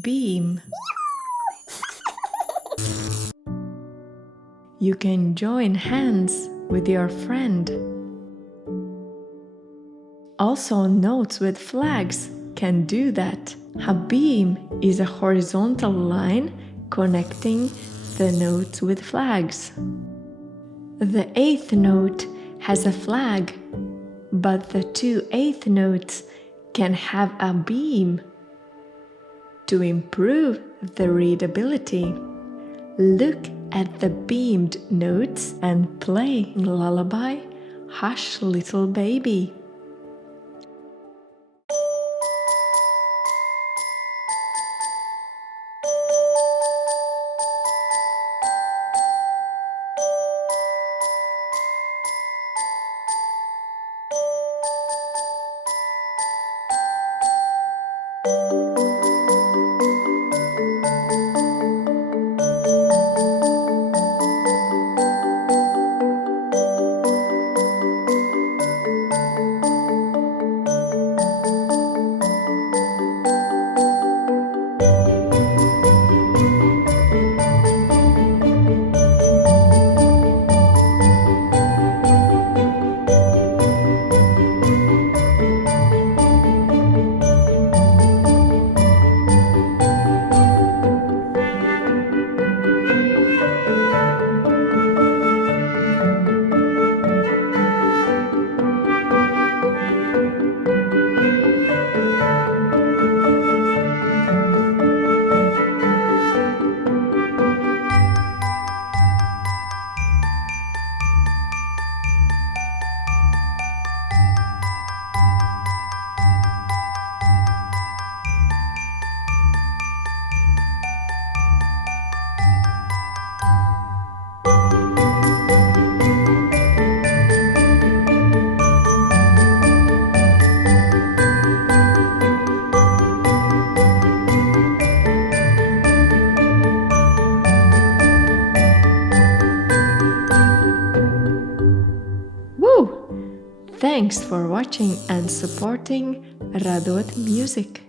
Beam. You can join hands with your friend. Also, notes with flags can do that. A beam is a horizontal line connecting the notes with flags. The eighth note has a flag, but the two eighth notes can have a beam. To improve the readability, look at the beamed notes and play Lullaby, Hush Little Baby. Woo! Thanks for watching and supporting RADOT Music.